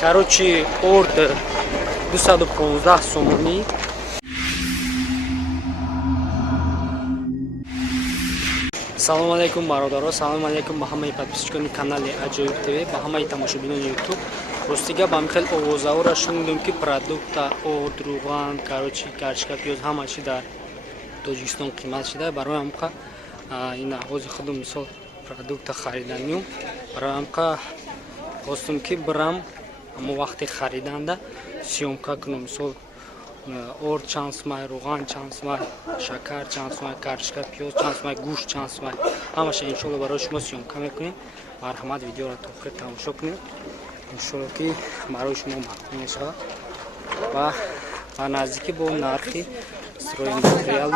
Короче, ордер 215 сомонӣ. Салому алейкум бародаро, салому алейкум ба ҳамаи подписчикони канали Аҷоиб ТВ, ба ҳамаи тамошобинони YouTube. Ростига ба михел овозаора шундум ки продукта орд, руған, короче, карчка, пиёз ҳама чи дар Тоҷикистон қимат шуда. Барои ҳамқа ина ҳози худум мисол продукта хариданем. Барои ҳамқа хостум ки бирам аммо вақти хариданда сиёмка кунам. Мисол орд чанд сумай, руған чанд сумай, шакар чанд сумай, карчка, пиёз чанд сумай, гӯшт чанд сумай. Ҳамаша иншоалло барои шумо сиёмка мекунем. Марҳамат, видеоро то охир тамошо кунед. Иншоалло ки барои шумо мақбул мешавад. Ва ба наздики бо нархи стройматериалу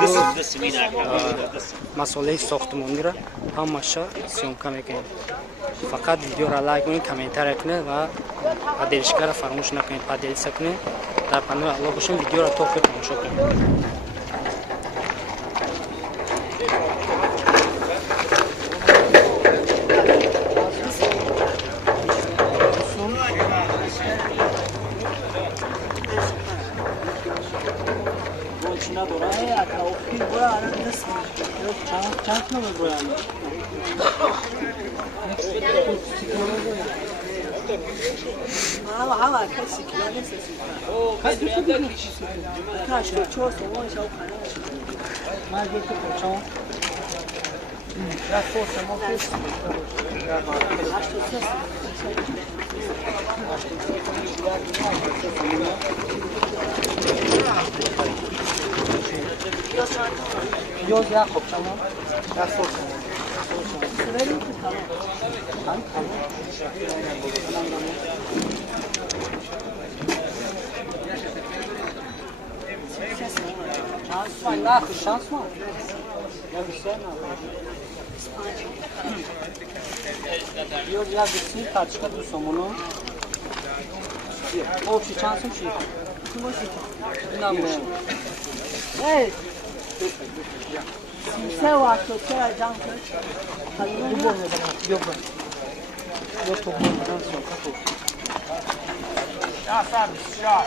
масъулияти сохтмониро ҳамаша сиёмка мекунем. Фақат видеоро лайк кунед, комментария кунед ва поделишкаро фаромӯш накунед. Поделиса кунед. Дар панои Аллоҳ бошем. Видеоро то охир тамошо кунед. Yoz ya khop tamam. Ya sos. Verin ki tamam. Şans var, ne şans var? Ya bir şey mi? Yoz ya bitsin, kaçka bu somunu. O ki şansım şey. Kim o şey? İnanmıyorum. Hey. Sen var, sen can kır. Bu bu ne zaman? Yok ben. Yok toplumdan sonra kapı. Ya sen ya.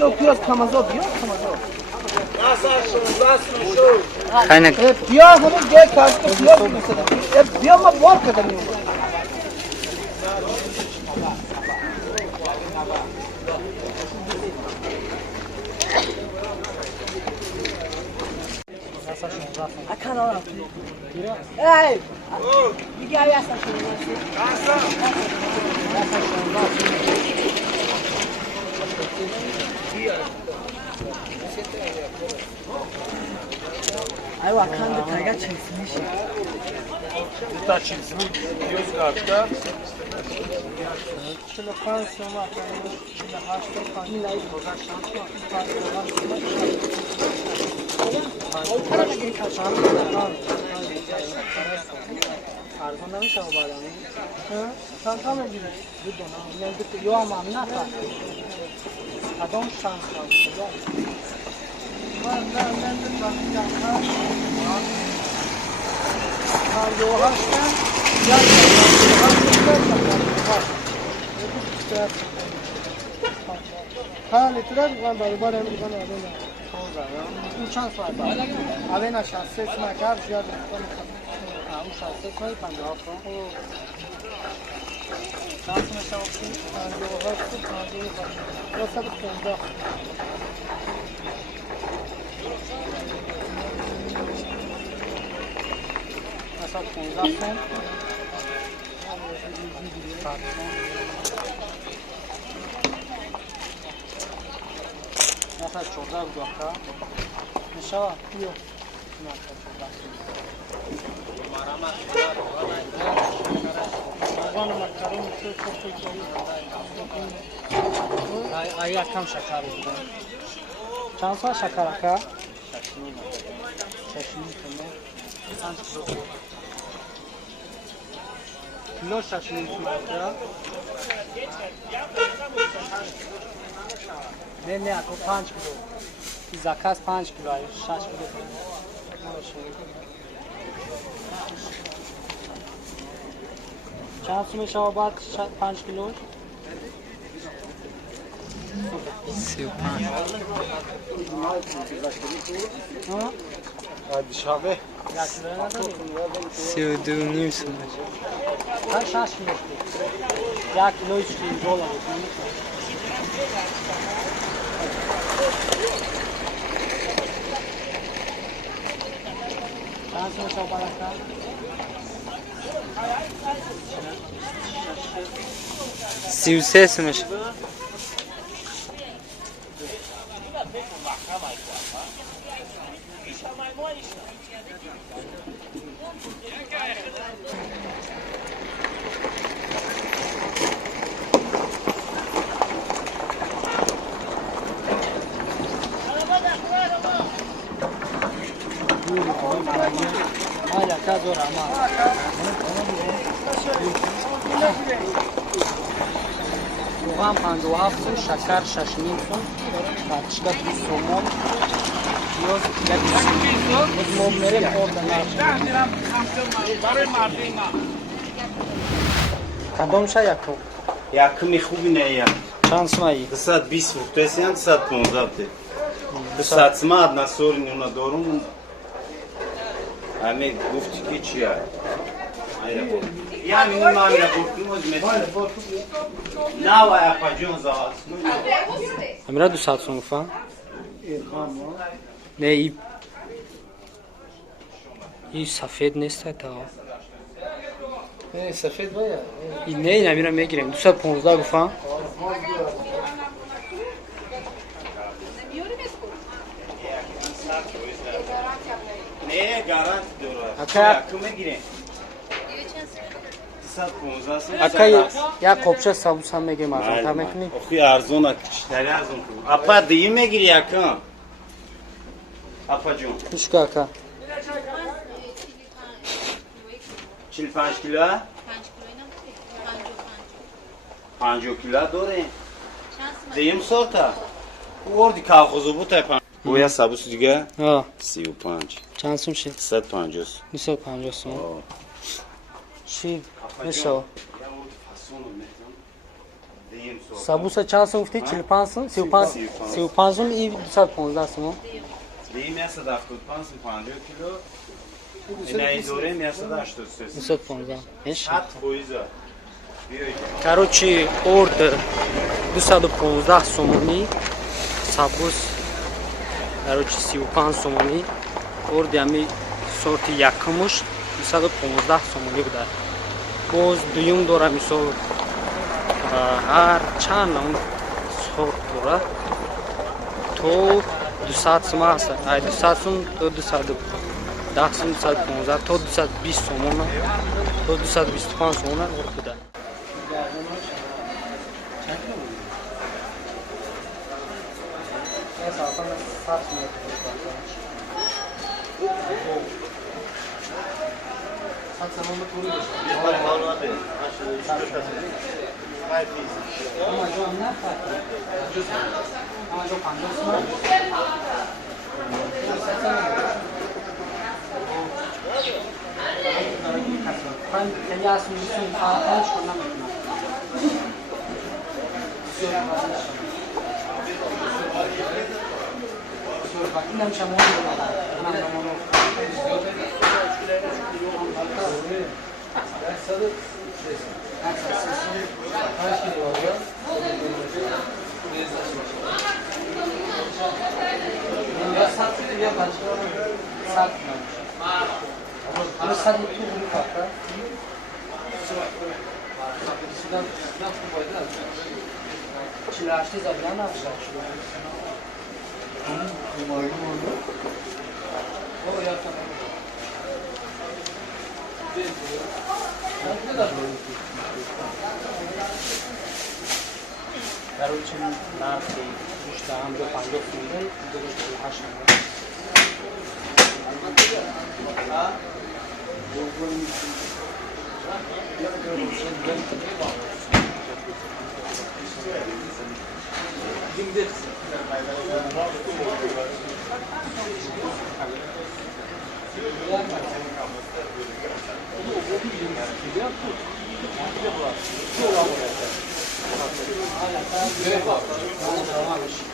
Yok biraz kamazov diyor, kamazov. Kaynak. Piyaz ama gel karşıda piyaz mesela. Piyaz ama var kadar yok. Akan hey! Bir gel ya sen şunu. Ay Akan da kayga çeksin işi. Та чипсini göz kartda. Şöyle pansiyon var. Şöyle hasta familiayı bozar şans var. Karada geri kaçan. Arzonda mı şahı var yani? Sen tam mı gidiyorsun? Gidiyorsun. Yok ama ne yapar? Adam şans var. Ben de bakacağım. Kargo haştan हाँ इतना बराबर है इतना आवेना ऊंचा स्वाद आवेना शास्त्र में क्या ज्यादा हाँ शास्त्र कोई पंजाब को शास्त्र में शास्त्र जो है वो सब पंजाब ऐसा पंजाब से Nasıl çorba bu dakika? Nişava yok. Nasıl çorba? Bana makaronu çok iyi. Ay akşam şeker oldu. Şansa şeker aka. Şaşını tamam. Kilo şaşını aka. Ne ako 5 kilo. Zakaz 5 kilo, 6 kilo. چند سومه شما باید 5 کیلو 35 پادشاهه 32 نیم سومه 6 کیلو 1 کیلو $3 چند سومه شما باید 33 سومش Hala kazor ama. Ruğan 57 سون، شکر 6 نیم سون، پرچکا 20 سومون، پیاز 1 سوم. مزموم میریم آردن کدام شا یکو؟ یکمی خوبی نه یا چند سومایی؟ 220 فروختیسی هم 215 بده 200 سومه ادنا سورین اونا دارم همه گفتی که چیه یا همین ما هم یا گفتیم از مثل نه و اپا جون زاست امیرا 200 سوم فا؟ نه ای سفید نیست تا نه سفید باید این نه این امیرا میگیریم 215 گفا نه گارانت داره اکا یکم میگیریم 215 سوم اکا یا قبچه سبوس هم میگیم ازم تا میکنی اخوی ارزون اکشتری ارزون کنم اپا دیگه میگیری یکم اپا جون پیشکا اکا 45 کیلو 50 کیلو داره دیم سالتا وردی کاغذو بوده پن گویا سبوس دیگه ها 35 چند سوم شد 150 250 سوم چی میشه سبوس چند سوم گفتی 45 سوم 35 سوم ای 215 سوم دیم 175 50 کیلو اینای دوره 183 215 ايش حد خویزه короче ордер 215 сомони сабус короче 35 сомони ордер ами сорти якмуш 215 сомони буда боз дуюм дора мисол ҳар чанд он сорт дора то 200 сом аст ай 200 сом то 210 сом 215 то 220 сомона то 225 сомона буда короче на что там до 50 минут до 8 минут Aynen.